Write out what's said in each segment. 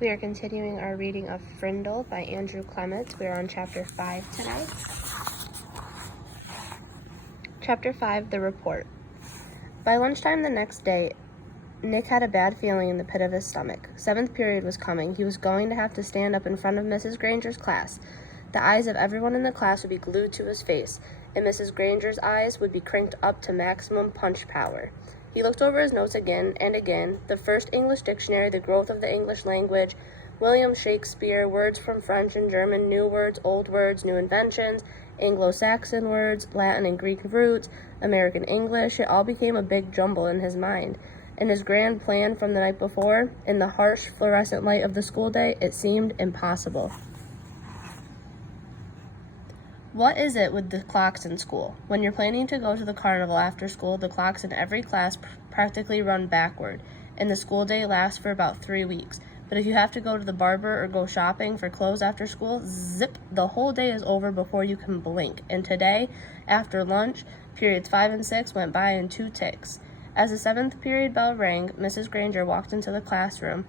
We are continuing our reading of Frindle by Andrew Clements. We are on Chapter 5 tonight. Chapter 5, The Report. By lunchtime the next day, Nick had a bad feeling in the pit of his stomach. 7th period was coming. He was going to have to stand up in front of Mrs. Granger's class. The eyes of everyone in the class would be glued to his face, and Mrs. Granger's eyes would be cranked up to maximum punch power. He looked over his notes again and again. The first English dictionary, the growth of the English language, William Shakespeare, words from French and German, new words, old words, new inventions, Anglo-Saxon words, Latin and Greek roots, American English. It all became a big jumble in his mind. In his grand plan from the night before, in the harsh fluorescent light of the school day, it seemed impossible. What is it with the clocks in school? When you're planning to go to the carnival after school, the clocks in every class practically run backward, and the school day lasts for about 3 weeks. But if you have to go to the barber or go shopping for clothes after school, zip, the whole day is over before you can blink. And today, after lunch, periods 5 and 6 went by in 2 ticks. As the 7th period bell rang, Mrs. Granger walked into the classroom,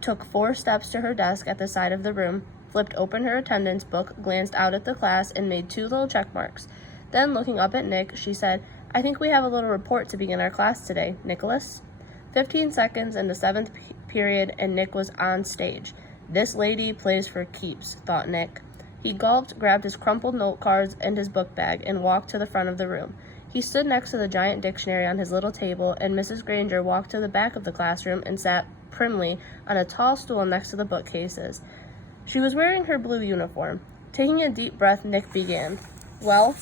took 4 steps to her desk at the side of the room, flipped open her attendance book, glanced out at the class, and made 2 little check marks. Then, looking up at Nick, she said, "I think we have a little report to begin our class today, Nicholas." 15 seconds in the 7th period, and Nick was on stage. This lady plays for keeps, thought Nick. He gulped, grabbed his crumpled note cards and his book bag, and walked to the front of the room. He stood next to the giant dictionary on his little table, and Mrs. Granger walked to the back of the classroom and sat primly on a tall stool next to the bookcases. She was wearing her blue uniform. Taking a deep breath, Nick began. "Well,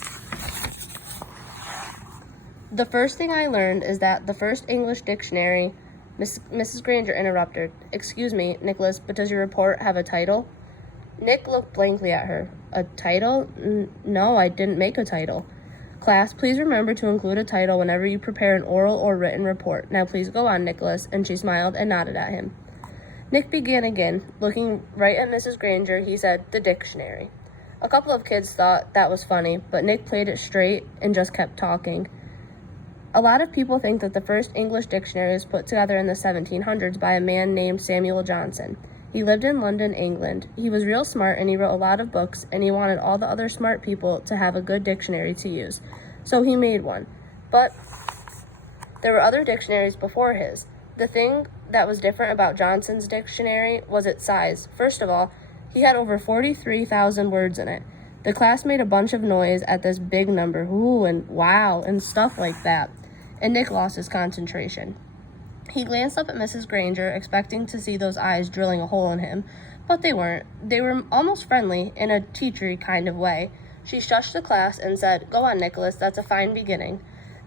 the first thing I learned is that the first English dictionary..." Mrs. Granger interrupted. "Excuse me, Nicholas, but does your report have a title?" Nick looked blankly at her. "A title? No, I didn't make a title." "Class, please remember to include a title whenever you prepare an oral or written report. Now please go on, Nicholas," and she smiled and nodded at him. Nick began again. Looking right at Mrs. Granger, he said, "The dictionary." A couple of kids thought that was funny, but Nick played it straight and just kept talking. "A lot of people think that the first English dictionary was put together in the 1700s by a man named Samuel Johnson. He lived in London, England. He was real smart and he wrote a lot of books, and he wanted all the other smart people to have a good dictionary to use. So he made one. But there were other dictionaries before his. The thing that was different about Johnson's dictionary was its size. First of all, he had over 43,000 words in it. The class made a bunch of noise at this big number, ooh and wow and stuff like that, and Nick lost his concentration. He glanced up at Mrs. Granger, expecting to see those eyes drilling a hole in him, but they weren't. They were almost friendly, in a teachery kind of way. She shushed the class and said, "Go on, Nicholas, that's a fine beginning."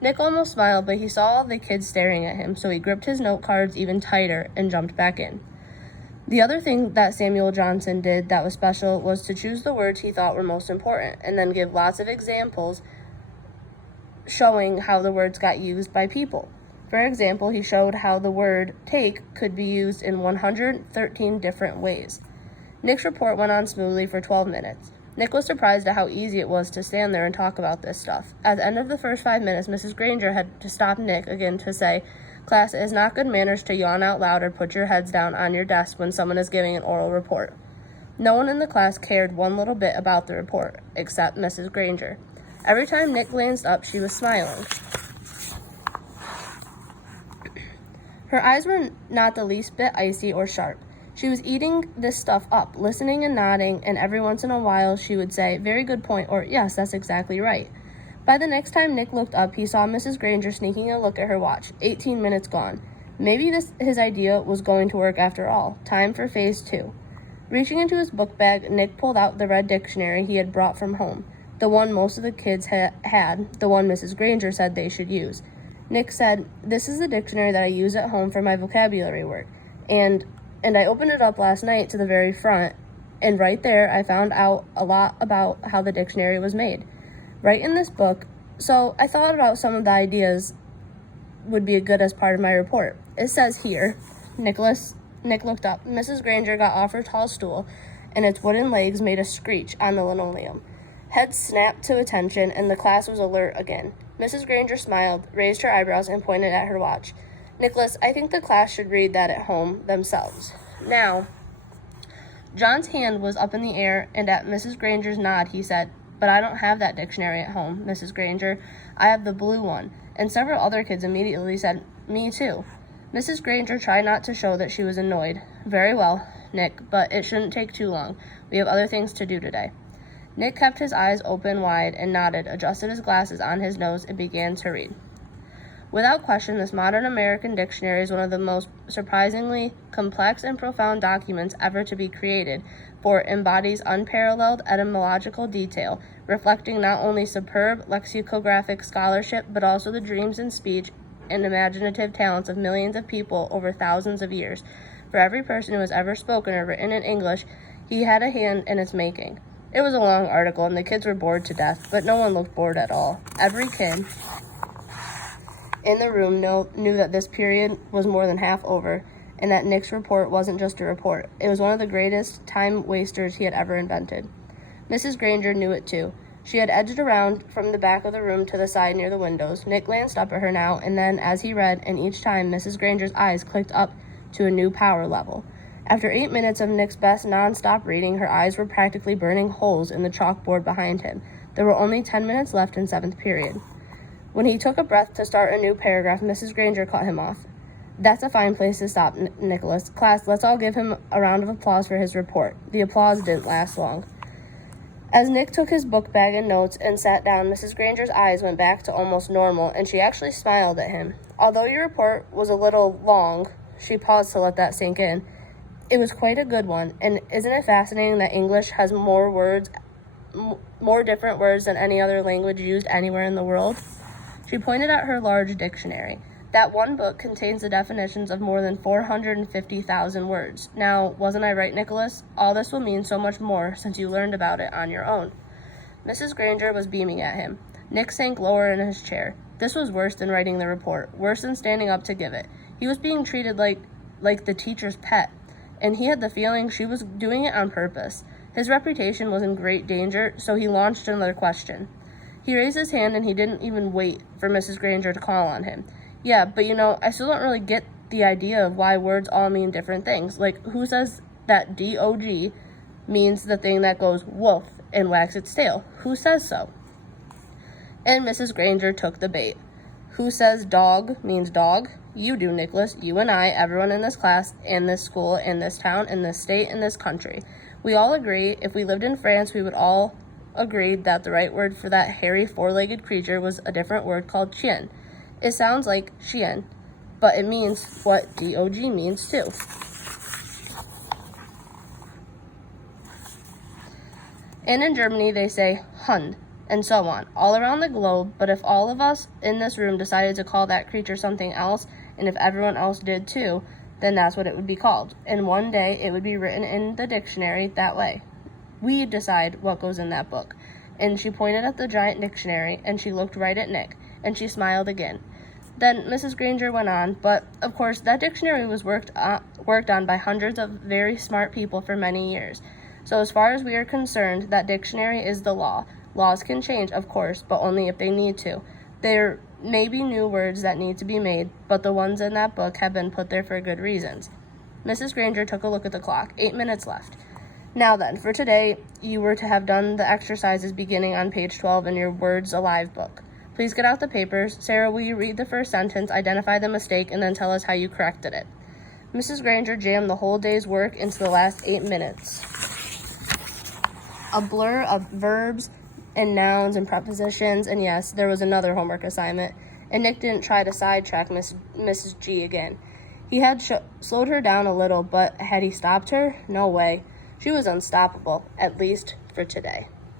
Nick almost smiled, but he saw all the kids staring at him, so he gripped his note cards even tighter and jumped back in. The other thing that Samuel Johnson did that was special was to choose the words he thought were most important, and then give lots of examples showing how the words got used by people. For example, he showed how the word take could be used in 113 different ways. Nick's report went on smoothly for 12 minutes. Nick was surprised at how easy it was to stand there and talk about this stuff. At the end of the first 5 minutes, Mrs. Granger had to stop Nick again to say, "Class, it is not good manners to yawn out loud or put your heads down on your desk when someone is giving an oral report." No one in the class cared one little bit about the report, except Mrs. Granger. Every time Nick glanced up, she was smiling. Her eyes were not the least bit icy or sharp. She was eating this stuff up, listening and nodding, and every once in a while she would say, "Very good point," or "Yes, that's exactly right." By the next time Nick looked up, he saw Mrs. Granger sneaking a look at her watch. 18 minutes gone. Maybe his idea was going to work after all. Time for phase 2. Reaching into his book bag, Nick pulled out the red dictionary he had brought from home, the one most of the kids had, the one Mrs. Granger said they should use. Nick said, "This is the dictionary that I use at home for my vocabulary work, and I opened it up last night to the very front, and right there I found out a lot about how the dictionary was made. Right in this book, so I thought about some of the ideas would be good as part of my report. It says here," Nick looked up. Mrs. Granger got off her tall stool, and its wooden legs made a screech on the linoleum. Heads snapped to attention, and the class was alert again. Mrs. Granger smiled, raised her eyebrows, and pointed at her watch. Nicholas, I think the class should read that at home themselves. Now, John's hand was up in the air, and at Mrs. Granger's nod, he said, "But I don't have that dictionary at home, Mrs. Granger. I have the blue one." And several other kids immediately said, "Me too." Mrs. Granger tried not to show that she was annoyed. "Very well, Nick, but it shouldn't take too long. We have other things to do today." Nick kept his eyes open wide and nodded, adjusted his glasses on his nose, and began to read. Without question, this modern American dictionary is one of the most surprisingly complex and profound documents ever to be created, for it embodies unparalleled etymological detail, reflecting not only superb lexicographic scholarship, but also the dreams and speech and imaginative talents of millions of people over thousands of years. For every person who has ever spoken or written in English, he had a hand in its making. It was a long article, and the kids were bored to death, but no one looked bored at all. Every kid in the room knew that this period was more than half over, and that Nick's report wasn't just a report. It was one of the greatest time wasters he had ever invented. Mrs. Granger knew it too. She had edged around from the back of the room to the side near the windows. Nick glanced up at her now and then as he read, and each time Mrs. Granger's eyes clicked up to a new power level. After 8 minutes of Nick's best non-stop reading, her eyes were practically burning holes in the chalkboard behind him. There were only 10 minutes left in 7th period. When he took a breath to start a new paragraph, Mrs. Granger cut him off. "That's a fine place to stop, Nicholas. Class, let's all give him a round of applause for his report." The applause didn't last long. As Nick took his book bag and notes and sat down, Mrs. Granger's eyes went back to almost normal, and she actually smiled at him. "Although your report was a little long," she paused to let that sink in, "it was quite a good one, and isn't it fascinating that English has more different words than any other language used anywhere in the world?" She pointed at her large dictionary. "That one book contains the definitions of more than 450,000 words. Now, wasn't I right, Nicholas? All this will mean so much more since you learned about it on your own." Mrs. Granger was beaming at him. Nick sank lower in his chair. This was worse than writing the report, worse than standing up to give it. He was being treated like the teacher's pet, and he had the feeling she was doing it on purpose. His reputation was in great danger, so he launched another question. He raised his hand, and he didn't even wait for Mrs. Granger to call on him. "Yeah, but I still don't really get the idea of why words all mean different things. Like, who says that DOG means the thing that goes woof and wags its tail? Who says so?" And Mrs. Granger took the bait. "Who says dog means dog? You do, Nicholas. You and I, everyone in this class, in this school, in this town, in this state, in this country. We all agree, if we lived in France, we would all agreed that the right word for that hairy four-legged creature was a different word called chien. It sounds like chien, but it means what DOG means too." And in Germany they say Hund, and so on, all around the globe. But if all of us in this room decided to call that creature something else, and if everyone else did too, then that's what it would be called. And one day it would be written in the dictionary that way. We decide what goes in that book." And she pointed at the giant dictionary, and she looked right at Nick, and she smiled again. Then Mrs. Granger went on, "But, of course, that dictionary was worked on by hundreds of very smart people for many years. So as far as we are concerned, that dictionary is the law. Laws can change, of course, but only if they need to. There may be new words that need to be made, but the ones in that book have been put there for good reasons." Mrs. Granger took a look at the clock. 8 minutes left. "Now then, for today, you were to have done the exercises beginning on page 12 in your Words Alive book. Please get out the papers. Sarah, will you read the first sentence, identify the mistake, and then tell us how you corrected it?" Mrs. Granger jammed the whole day's work into the last 8 minutes. A blur of verbs and nouns and prepositions, and yes, there was another homework assignment, and Nick didn't try to sidetrack Mrs. G again. He had slowed her down a little, but had he stopped her? No way. She was unstoppable, at least for today.